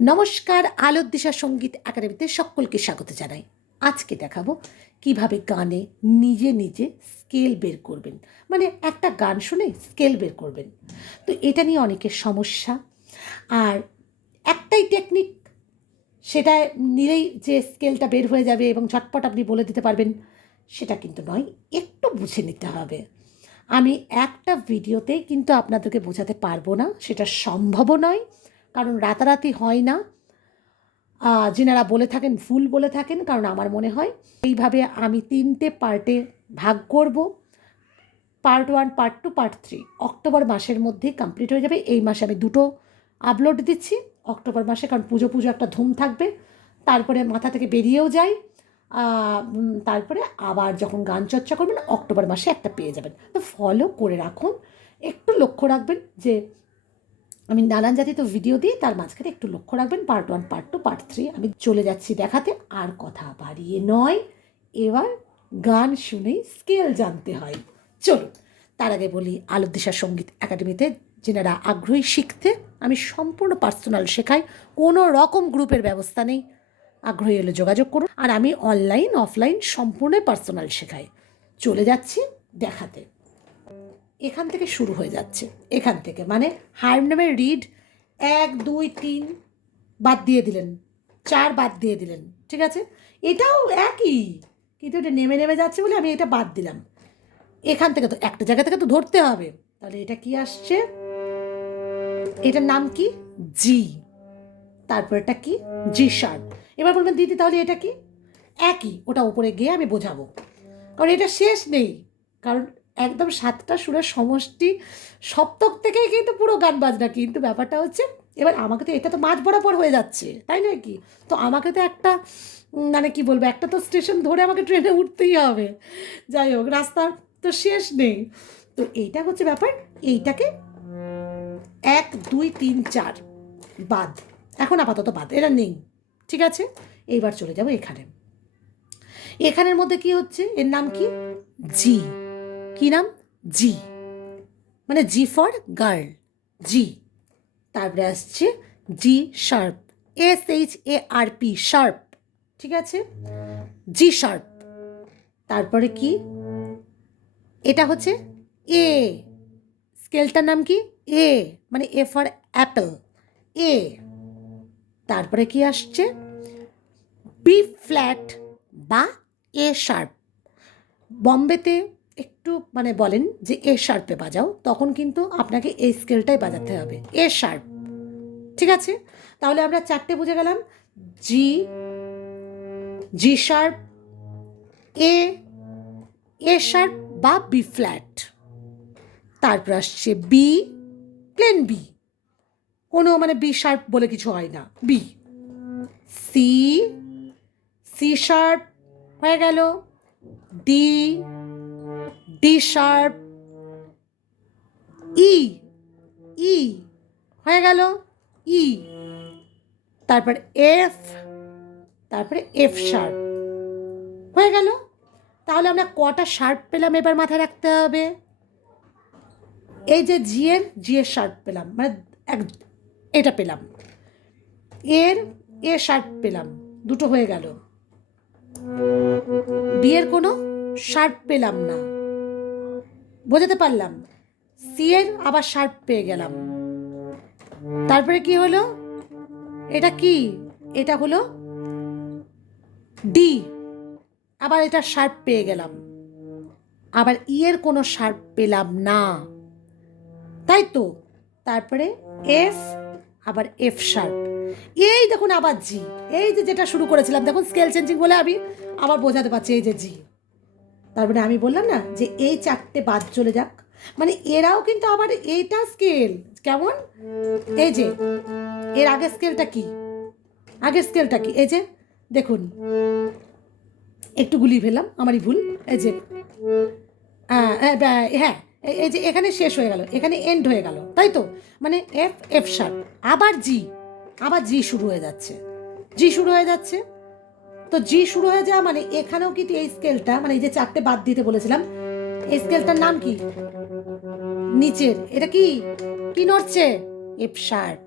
নমস্কার, আলোর দিশা সংগীত একাডেমিতে সকলকে স্বাগত জানাই। আজকে দেখাবো কীভাবে গানে নিজে নিজে স্কেল বের করবেন। মানে একটা গান শুনে স্কেল বের করবেন। তো এটা নিয়ে অনেকের সমস্যা। আর একটাই টেকনিক, সেটা নিলেই যে স্কেলটা বের হয়ে যাবে এবং ঝটপট আপনি বলে দিতে পারবেন, সেটা কিন্তু নয়, একটু বুঝে নিতে হবে। আমি একটা ভিডিওতেই কিন্তু আপনাদেরকে বোঝাতে পারব না, সেটা সম্ভবও নয় কারণ রাতারাতি হয় না। যিনারা বলে থাকেন, ভুল বলে থাকেন, কারণ আমার মনে হয় এইভাবে আমি তিনটে পার্টে ভাগ করব। Part one, part two, part three. October মাসের মধ্যেই কমপ্লিট হয়ে যাবে। এই মাসে আমি দুটো আপলোড দিচ্ছি অক্টোবর মাসে, কারণ পুজো পুজো একটা ধুম থাকবে। তারপরে মাথা থেকে বেরিয়েও যাই। তারপরে আবার যখন গান চর্চা করবেন, অক্টোবর মাসে একটা পেয়ে যাবেন। তো ফলো করে রাখুন। একটু লক্ষ্য রাখবেন যে আমি নানান জাতীয় ভিডিও দিই তার মাঝখানে একটু লক্ষ্য রাখবেন part one part two part three আমি চলে যাচ্ছি দেখাতে। আর কথা বাড়িয়ে নয়, এবার গান শুনেই স্কেল জানতে হয়। চলুন, তার আগে বলি আলোর দিশা সংগীত একাডেমিতে, যেনারা আগ্রহী শিখতে, আমি সম্পূর্ণ পার্সোনাল শেখাই, কোনো রকম গ্রুপের ব্যবস্থা নেই। আগ্রহী হলে যোগাযোগ করুন। আর আমি অনলাইন অফলাইন সম্পূর্ণ পার্সোনাল শেখাই। চলে যাচ্ছি দেখাতে। এখান থেকে শুরু হয়ে যাচ্ছে। এখান থেকে মানে হারমোনিয়ামের রিড এক, দুই, তিন বাদ দিয়ে দিলেন। চার বাদ দিয়ে দিলেন, ঠিক আছে? এটাও একই, কিন্তু এটা নেমে নেমে যাচ্ছে বলে আমি এটা বাদ দিলাম। এখান থেকে তো, একটা জায়গা থেকে তো ধরতে হবে। তাহলে এটা কি আসছে? এটার নাম কি? জি তারপর এটা কি? জি শার্প এবার বলবেন, দিদি, তাহলে এটা কি? একই, ওটা উপরে গিয়ে আমি বোঝাবো। কারণ এটা শেষ নেই। কারণ একদম সাতটা সুরের সমষ্টি সপ্তক থেকেই কিন্তু পুরো গান বাজনা, কিন্তু ব্যাপারটা হচ্ছে এবার আমাকে তো এটা তো মাঝ বরাবর হয়ে যাচ্ছে, তাই নয় কি? তো আমাকে তো একটা মানে কি বলব, একটা তো স্টেশন ধরে আমাকে ট্রেনে উঠতেই হবে। যাই হোক, রাস্তা তো শেষ নেই। তো এইটা হচ্ছে ব্যাপার, এইটাকে এক, দুই, তিন, চার, বাদ। এখন আপাতত বাদ এটা নেই, ঠিক আছে? এইবার চলে যাব এখানে। এখানের মধ্যে কি হচ্ছে? এর নাম কি? জি কি নাম? জি। মানে জি ফর গার্ল জি। তারপরে আসছে G sharp S H A R P sharp ঠিক আছে? জি শার্প তারপরে কি? এটা হচ্ছে এ স্কেলটার নাম কি? এ মানে এ ফর অ্যাপেল এ তারপরে কি আসছে? বি ফ্ল্যাট বা এ শার্প বম্বেতে একটু মানে বলেন যে এ শার্পে বাজাও, তখন কিন্তু আপনাকে এই স্কেলটাই বাজাতে হবে। এ শার্প ঠিক আছে? তাহলে আমরা চারটে বুঝে গেলাম। G G sharp A A sharp বা বি ফ্ল্যাট তারপর আসছে বি প্লেন বি কোনো মানে বি শার্প বলে কিছু হয় না। বি সি সি শার্প হয়ে গেল। D D sharp E E হয়ে গেল ই তারপর এফ তারপরে এফ শার্প হয়ে গেল? তাহলে আমরা কটা শার্প পেলাম এবার মাথায় রাখতে হবে? এই যে জি এর জি এর শার্প পেলাম মানে এক, এটা পেলাম। এর, এ শার্প পেলাম, দুটো হয়ে গেল। বিয়ের কোনো শার্প পেলাম না। বোঝাতে পারলাম। সি এর আবার শার্প পেয়ে গেলাম। তারপরে কি হলো? এটা কি? এটা হলো ডি আবার এটা শার্প পেয়ে গেলাম। আবার ই এর কোনো শার্প পেলাম না। তাই তো? তারপরে এফ আবার এফ শার্প এই দেখুন আবার জি এই যে যেটা শুরু করেছিলাম, দেখুন স্কেল চেঞ্জিং বলে আমি আবার বোঝাতে পারছি এই যে জি তারপরে আমি বললাম না যে এই চারটে বাদ চলে যাক। মানে এরাও কিন্তু আবার এইটা স্কেল কেমন? এই যে, এর আগের স্কেলটা কি? আগের স্কেলটা কি? এই যে, দেখুন, একটু গুলি ফেললাম, আমারই ভুল। এই যে হ্যাঁ এই- যে এখানে শেষ হয়ে গেল, এখানে এন্ড হয়ে গেল, তাই তো? মানে এফ এফ শার্প আবার জি আবার জি শুরু হয়ে যাচ্ছে জি শুরু হয়ে যাচ্ছে। তো জি শুরু হয়ে যাওয়া মানে এখানেও কিন্তু এই স্কেলটা মানে এই যে চারটে বাদ দিতে বলেছিলাম, এই স্কেলটার নাম কি? নিচের, এটা কি? কি নড়ছে? এফ শার্প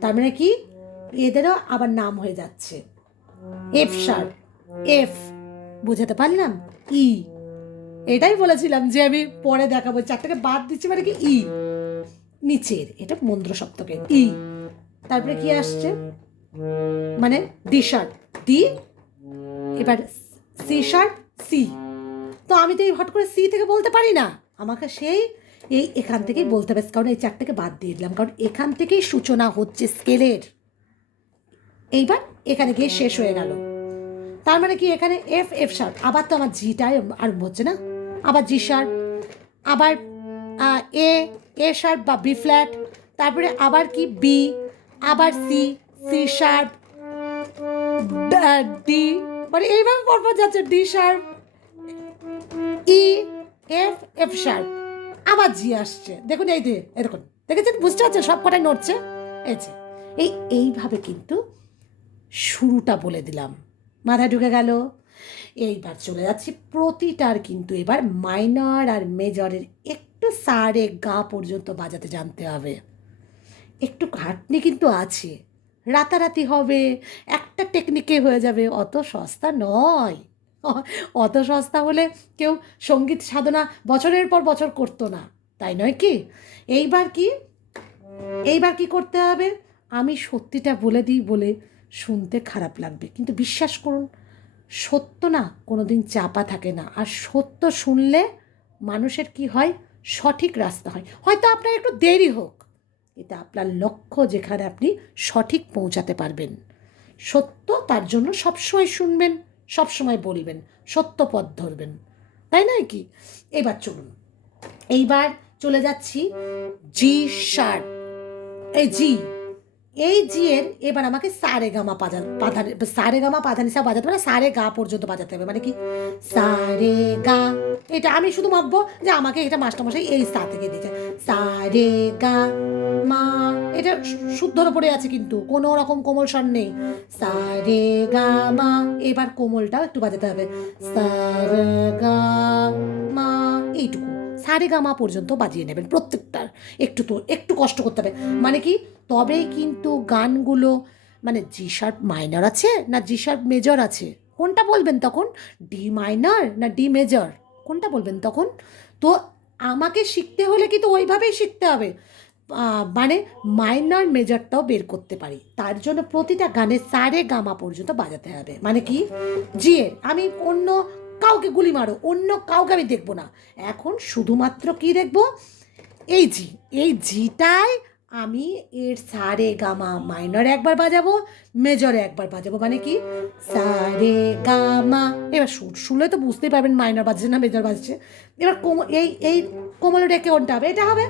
তার মানে কি? এদেরও আবার নাম হয়ে যাচ্ছে। এফ শার্প এফ বুঝাতে পারলাম? ই এটাই বলেছিলাম যে আমি পরে দেখাবো। চারটাকে বাদ দিচ্ছি মানে কি? ই নিচের, এটা মন্দ্র সপ্তকে ই তারপরে কি আসছে? মানে শার্প ডি এবার সি শার্প সি তো আমি তো এই হট করে সি থেকে বলতে পারি না। আমাকে সেই এই এখান থেকেই বলতে হবে। কারণ এই চারটাকে বাদ দিয়ে দিলাম। কারণ এখান থেকেই সূচনা হচ্ছে স্কেলের এইবার এখানে গিয়ে শেষ হয়ে গেল। তার মানে কি? এখানে এফ এফ শার্প আবার তো আমার জিটাই আরম্ভ হচ্ছে না? আবার জি শার্প আবার এ এ শার্প বা বি ফ্ল্যাট তারপরে আবার কি? বি আবার সি সি শার্প ডি মানে এইভাবে পরপর যাচ্ছে D sharp E F F sharp আবার জি আসছে। দেখুন এই দিয়ে দেখুন। দেখেছেন? বুঝতে পারছেন? সব কটাই নড়ছে। এই এই, এইভাবে কিন্তু শুরুটা বলে দিলাম। মাথায় ঢুকে গেল। এইবার চলে যাচ্ছি। প্রতিটার কিন্তু এবার মাইনর আর মেজরের একটু সারে গা পর্যন্ত বাজাতে জানতে হবে। একটু খাটনি কিন্তু আছে। রাতারাতি হবে, একটা টেকনিকে হয়ে যাবে। অত সস্তা নয়। অত সস্তা হলে কেউ সংগীত সাধনা বছরের পর বছর করতো না, তাই নয় কি? এইবার কি? এইবার কি করতে হবে? আমি সত্যিটা বলে দিই বলে শুনতে খারাপ লাগবে। কিন্তু বিশ্বাস করুন, সত্য না কোনো দিন চাপা থাকে না। আর সত্য শুনলে মানুষের কি হয়? সঠিক রাস্তা হয়। হয়তো আপনার একটু দেরি হোক। এটা আপনার লক্ষ্য যেখানে আপনি সঠিক পৌঁছাতে পারবেন। সত্য তার জন্য সবসময় শুনবেন, সবসময় বলবেন, সত্য পথ ধরবেন। তাই নয় কি? এবার চলুন। এইবার চলে যাচ্ছি জি সার এই জি এই জি এর এবার আমাকে সারে গামা পাধা পাধা সারে গামা পাধা নিসা বাজাতে মানে সারে গা পর্যন্ত বাজাতে হবে। মানে কি? সারে গা। এটা আমি শুধু মাপবো যে আমাকে এটা মাস্টারমশাই এই সা থেকে দিয়েছে। সারে গা মা। এটা শুদ্ধর পড়ে আছে কিন্তু, কোনো রকম কোমল স্বর নেই। সারে গা মা। এবার কোমলটাও একটু বাজাতে হবে। সারে গা মা। এইটুকু। সারে গা মা পর্যন্ত বাজিয়ে নেবেন প্রত্যেকটার। একটু তো, একটু কষ্ট করতে হবে। মানে কি, তবেই কিন্তু গানগুলো মানে জি শার্প মাইনর আছে না জি শার্প মেজর আছে? কোনটা বলবেন তখন? ডি মাইনর না ডি মেজর? কোনটা বলবেন তখন? তো আমাকে শিখতে হলে কিন্তু ওইভাবেই শিখতে হবে। মানে মাইনর মেজরটাও বের করতে পারি। তার জন্য প্রতিটা গানে সারে গামা পর্যন্ত বাজাতে হবে। মানে কি? জিয়ের আমি অন্য কাউকে গুলি মারো, অন্য কাউকে আমি দেখব না। এখন শুধুমাত্র কি দেখব? এই জি, এই জিটাই আমি এর সারে গামা মাইনরে একবার বাজাবো, মেজরে একবার বাজাবো। মানে কি? সারে গামা। এবার সুর শুনলে তো বুঝতেই পারবেন মাইনর বাজছে না মেজর বাজছে। এবার কোম, এই এই কোমলে রেখে কোনটা হবে? এটা হবে।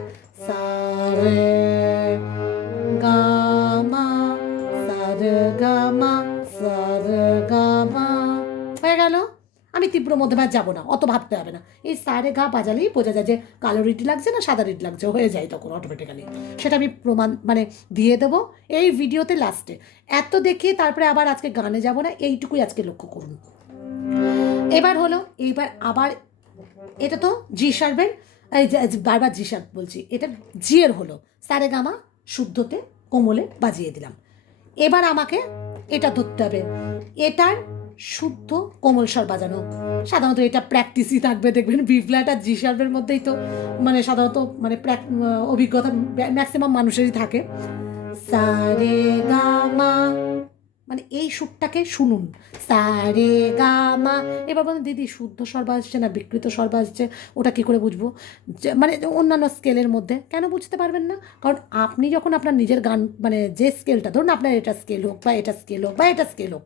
সারে গামা সারে গামা আমি তীব্র মধ্যমায় যাব না, অত ভাবতে হবে না। এই সারে গা বাজালেই বোঝা যায় যে কালো রিটি লাগছে না সাদা রিটি লাগছে, হয়ে যায় তখন অটোমেটিক্যালি সেটা আমি প্রমাণ মানে দিয়ে দেবো এই ভিডিওতে লাস্টে এত দেখিয়ে তারপরে আবার আজকে গানে যাব না, এইটুকুই আজকে লক্ষ্য করুন। এবার হলো, এইবার আবার এটা তো জি যে বারবার জি শার্প বলছি, এটা জিয়ের হলো। সারে গামা শুদ্ধতে কোমলে বাজিয়ে দিলাম। এবার আমাকে এটা ধরতে হবে। এটার শুদ্ধ কোমল স্বর বাজানো। সাধারণত এটা প্র্যাকটিসই থাকবে, দেখবেন বি ফ্ল্যাট আর জি শার্পের মধ্যেই তো মানে সাধারণত মানে অভিজ্ঞতা ম্যাক্সিমাম মানুষেরই থাকে। সারে গামা মানে এই সুরটাকে শুনুন। সারে গামা এবার বলুন, দিদি, শুদ্ধ স্বর বাজছে না বিকৃত স্বর বাজছে? ওটা কী করে বুঝব? মানে অন্যান্য স্কেলের মধ্যে। কেন বুঝতে পারবেন না? কারণ আপনি যখন আপনার নিজের গান মানে যে স্কেলটা ধরুন আপনার এটা স্কেল হোক বা এটা স্কেল হোক বা এটা স্কেল হোক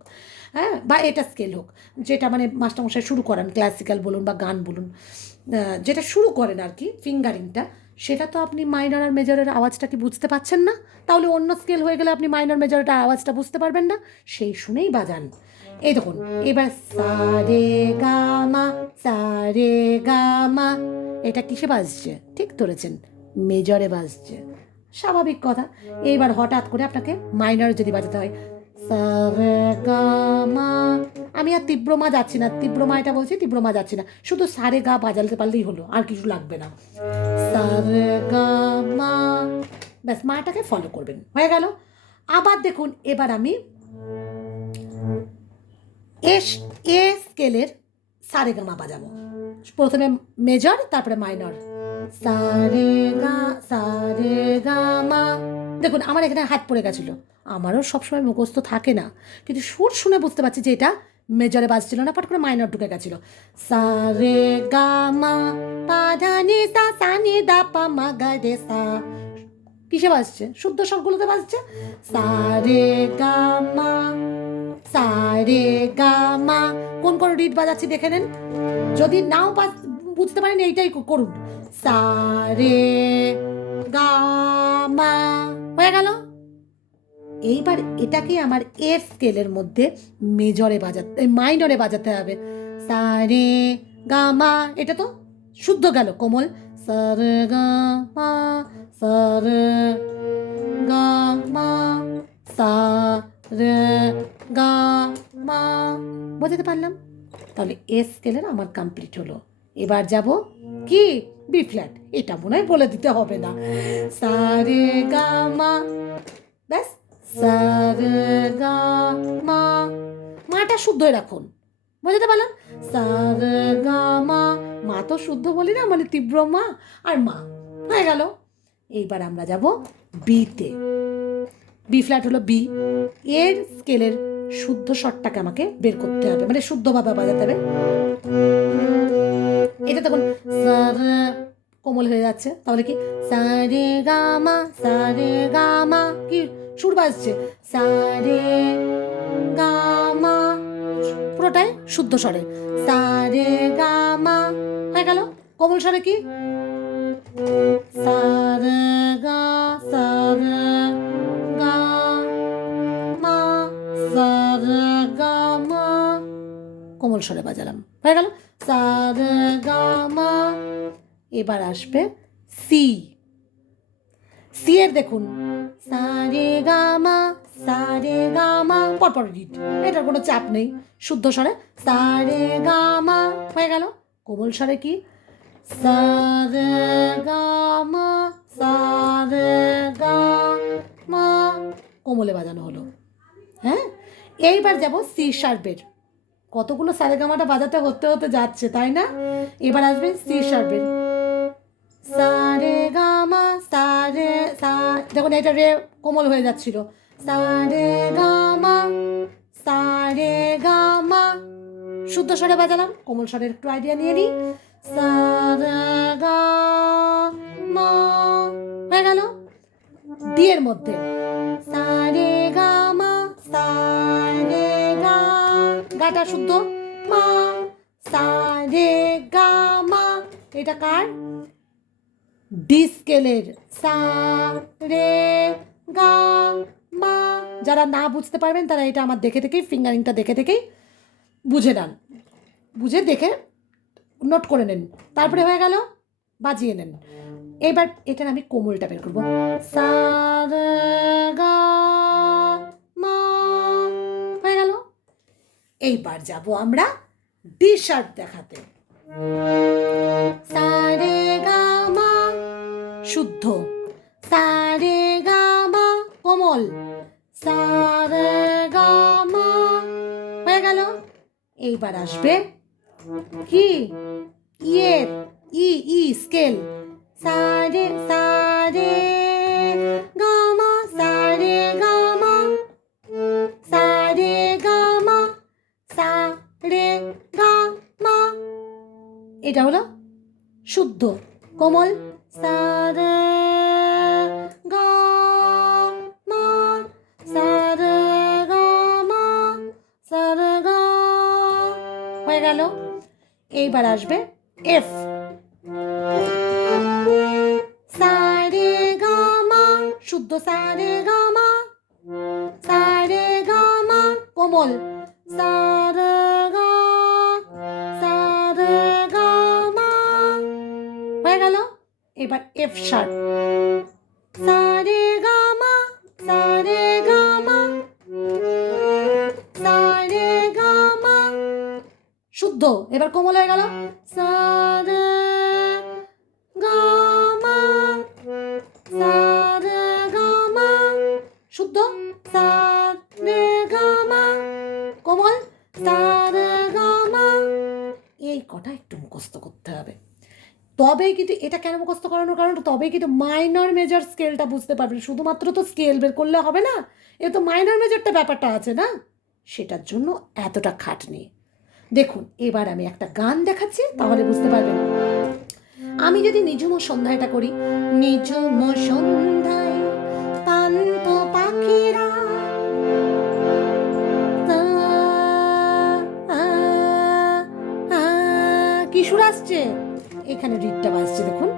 হ্যাঁ? বা এটা স্কেল হোক। যেটা মানে মাস্টারমশাই শুরু করেন ক্লাসিক্যাল বলুন বা গান বলুন। যেটা শুরু করেন আর কি ফিঙ্গারিংটা সেটা তো আপনি মাইনার আর মেজরের আওয়াজটা কি বুঝতে পাচ্ছেন না? তাহলে অন্য স্কেল হয়ে গেলে আপনি মাইনার মেজরের আওয়াজটা বুঝতে পারবেন না। সেই শুনেই বাজান। এই দেখুন, এবার সারে গামা সারে গামা। এটা কিসে বাজছে? ঠিক ধরেছেন মেজরে বাজছে। স্বাভাবিক কথা। এইবার হঠাৎ করে আপনাকে মাইনর যদি বাজাতে হয় আমি আর তীব্র মা যাচ্ছি না, তীব্র মা এটা বলছি, তীব্র মা যাচ্ছি না। শুধু সারে গা বাজালতে পারলেই হলো, আর কিছু লাগবে না। সারে গা মা ব্যাস, মাটাকে ফলো করবেন। হয়ে গেল। আবার দেখুন, এবার আমি এস, এ স্কেলের সারে গামা বাজাবো। প্রথমে মেজর তারপরে মাইনর সারে গা সারে গামা দেখুন, আমার এখানে হাত পড়ে গেছিল। আমারও সবসময় মুখস্থ থাকে না। কিন্তু সুর শুনে বুঝতে পারছি যে এটা মেজরে বাজছিল না পাট করে মাইনর ঢুকে গেছিল। সারে গামা পাধানি সা, সানি দা পা মা গা রে সা। কিসে বাজছে? শুদ্ধ স্বরগুলোতে বাজছে? সারে গামা সারে গামা কোন কোন রিড বাজাচ্ছি দেখে নেন। যদি নাও বাজ- বুঝতে পারেন এইটাই করুন। সারে গামা হয়ে গেল। এইবার এটাকে আমার এফ স্কেলের মধ্যে মেজরে বাজাতে মাইনরে বাজাতে হবে। সারে গামা এটা তো শুদ্ধ গেল কোমল। সারে গামা সারে গামা সারে গামা বোঝাতে পারলাম? তাহলে এ স্কেলের আমার কমপ্লিট হলো। এবার যাব কি? B flat. এটা মনে হয় বলে দিতে হবে না। সারে গামা ব্যাস। সারে গামা মাটা শুদ্ধ রাখুন। বোঝাতে পারলাম? সারে গামা মা তো শুদ্ধ বলি না মানে তীব্র মা। আর মা, হয়ে গেল। এইবার আমরা যাব বিতে। বি ফ্ল্যাট হলো বি। এর স্কেলের শুদ্ধ শটটাকে আমাকে বের করতে হবে মানে শুদ্ধভাবে বাজাতে হবে। এটা তখন কোমল হয়ে যাচ্ছে। তাহলে কি? সা সারে গামা সারে গামা কি সুর বাজছে? সা সারে গামা পুরোটাই শুদ্ধ স্বরে। সারে গামা হয়ে গেল। কোমল স্বরে কি? গা সারে গা মা সারে গা মা। কোমল স্বরে বাজালাম। হয়ে গেল। সারে গা এবার আসবে সি। সি এর দেখুন। সারে গা মা সারে গা মা পরপর রিড। এটার কোনো চাপ নেই। শুদ্ধ স্বরে সারে গা মা হয়ে গেল। কোমল স্বরে কি? সারে গা মা সারে গা মা কোমলে বাজানো হলো। হ্যাঁ? এইবার যাব সি শার্পের। কতগুলো সারে গামাটা বাজাতে হতে হতে যাচ্ছে, তাই না? এবার আসবে সি শার্পের সারে গামা সারে সা দেখুন এটা রে কোমল হয়ে যাচ্ছিল। সারে গামা সারে গামা। শুদ্ধ স্বরে বাজালাম, কোমল স্বরের একটু আইডিয়া নিয়ে নিই। সারে মা হয়ে গেল। এর মধ্যে। সারে গামা সারে গাটা শুদ্ধ? মা সারে গামা এটা কার? ডি স্কেলের সা, রে, গা, মা। যারা না বুঝতে পারবেন, তারা এটা আমার দেখে থেকেই, ফিঙ্গারিংটা দেখে থেকেই বুঝে নেন। বুঝে দেখে নোট করে নেন। তারপরে হয়ে গেল, বাজিয়ে নেন। এবার এটার আমি কোমলটা বের করব। সা, রে, গা এইবার যাব আমরা ডি শার্প দেখাতে। সারে গামা। শুদ্ধ। সারে গামা। কোমল সারে গামা। হয়ে গেল। এইবার আসবে কি? ইয়ে ই ই স্কেল। সারে সারে এটা হলো শুদ্ধ কোমল সারে হয়ে গেল। এইবার আসবে এফ শুদ্ধ। এবার কোমল হয়ে গেল। গামা সাদা শুদ্ধ? সাদা গামা কোমল? সাদা গামা এই কটা একটু মুখস্ত করতে হবে। তবে কিন্তু এটা কেন মুখস্ত করানোর কারণ? তবে কিন্তু মাইনর মেজর স্কেলটা বুঝতে পারবেন শুধুমাত্র তো স্কেল বের করলে হবে না। এ তো মাইনর মেজরটা ব্যাপারটা আছে না? সেটার জন্য এতটা খাটনি। দেখুন এবার আমি একটা গান দেখাচ্ছি তাহলে বুঝতে পারবেন। আমি যদি নিঝুম সন্ধ্যায়টা করি নিঝুম সন্ধ্যায় পান্ত পাখিরা আ, আ, আ, কি সুর আসছে? এখানে রিডটা বাজছে দেখুন।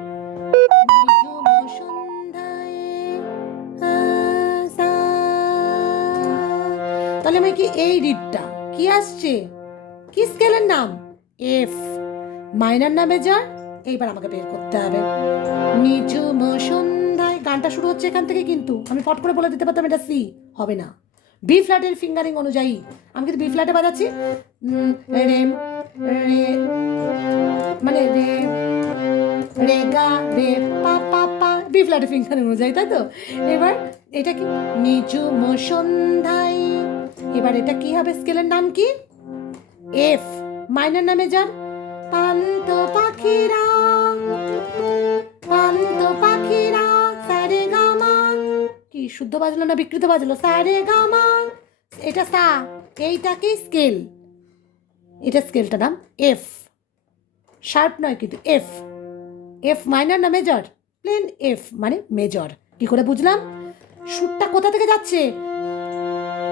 তাহলে আমি কি এই রিডটা কি আসছে? কি স্কেলের নাম? এফ। মাইনার নামে মেজর এইবার আমাকে বের করতে হবে। নিঝুম সন্ধ্যায়, গানটা শুরু হচ্ছে এখান থেকে কিন্তু। আমি ফট করে বলে দিতে পারতাম এটা সি, হবে না। বি ফ্ল্যাটের ফিঙ্গারিং অনুযায়ী। আমি কিন্তু বি ফ্ল্যাটে বাজাচ্ছি। রে রে মানে রে রে, গা, রে, পা পা পা। বি ফ্ল্যাটের ফিঙ্গারিং অনুযায়ী, তাই তো? এবার এটা কি? নিঝুম সন্ধ্যায়। এবার এটা কি হবে? স্কেলের নাম কি? এফ মাইনার নামে যার? পান্ত পাখিরা পান্ত পাখিরা সারে গামা। কি শুদ্ধ বাজলো না বিকৃত বাজলো? সারে গামা। এটা সা এইটা কি স্কেল। এটা স্কেলটা নাম এফ শার্প নয় কিন্তু এফ এফ মাইনার না মেজর প্লেন এফ মানে মেজর। কি করে বুঝলাম? সুরটা কোথা থেকে যাচ্ছে?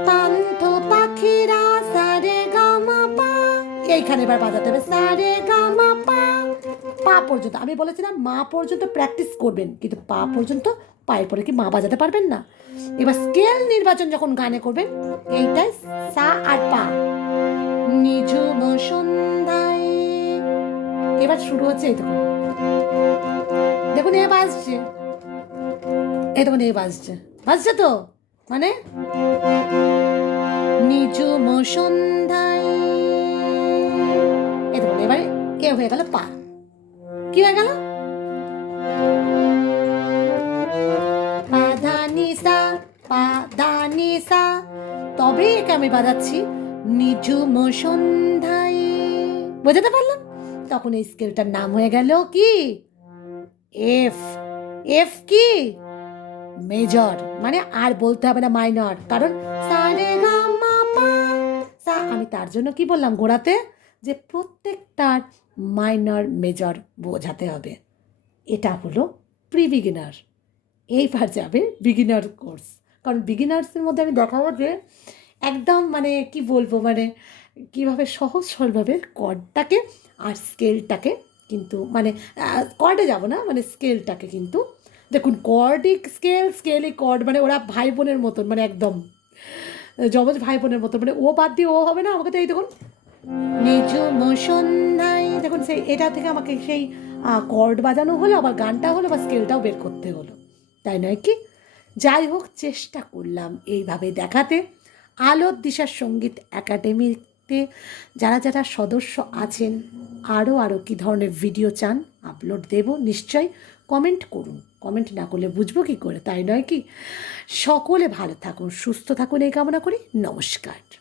পান্থ পাখিরা সারে পা এইখানে এবার বাজাতে হবে। সারে গামা পা। পা পর্যন্ত, আমি বলেছিলাম মা পর্যন্ত প্র্যাকটিস করবেন, কিন্তু পা পর্যন্ত পায়ের পরে কি মা বাজাতে পারবেন না? এবার স্কেল নির্বাচন যখন গানে করবেন, এইটাই সা আর পা। নিঝুম সন্ধ্যায়। এবার শুরু হচ্ছে এই দেখুন। দেখুন, এ বাজছে। এই দেখুন, এ বাজছে। বাজছে তো? মানে? নিঝুম সন্ধ্যায়। এ হয়ে গেল, পা। কি হয়ে গেল? পাধানিসা পাধানিসা তবে একে আমি বাজাচ্ছি নিঝুম সন্ধ্যায়। বোঝাতে পারলাম? তখন এই স্কেলটার নাম হয়ে গেল কি? এফ। এফ কি? মেজর। মানে আর বলতে হবে না মাইনর। কারণ পা। সা, আমি তার জন্য কি বললাম গোড়াতে? যে প্রত্যেকটার মাইনর মেজর বোঝাতে হবে। এটা হলো প্রি বিগিনার এইবার যাবে বিগিনার কোর্স কারণ বিগিনার্সের মধ্যে আমি দেখাবো যে একদম মানে কি বলব মানে কীভাবে সহজ সরলভাবে কর্ডটাকে আর স্কেলটাকে কিন্তু মানে কর্ডে যাব না মানে স্কেলটাকে কিন্তু। দেখুন কর্ডই স্কেল স্কেলই কর্ড মানে ওরা ভাই বোনের মতন মানে একদম। জমজ ভাই বোনের মতন মানে ও বাদ দিয়ে ও হবে না আমাকে তো এই দেখুন। নিঝুম সন্ধ্যায়। দেখুন, সেই এটা থেকে আমাকে সেই কর্ড বাজানো হলো, আবার গানটা হলো, বা স্কেলটাও বের করতে হলো। তাই নয় কি? যাই হোক, চেষ্টা করলাম এইভাবে দেখাতে। আলোর দিশার সংগীত একাডেমিতে যারা যারা সদস্য আছেন আরও আরও কী ধরনের ভিডিও চান আপলোড দেব নিশ্চয় কমেন্ট করুন। কমেন্ট না করলে বুঝব কী করে? তাই নয় কি? সকলে ভালো থাকুন, সুস্থ থাকুন, এই কামনা করি। নমস্কার।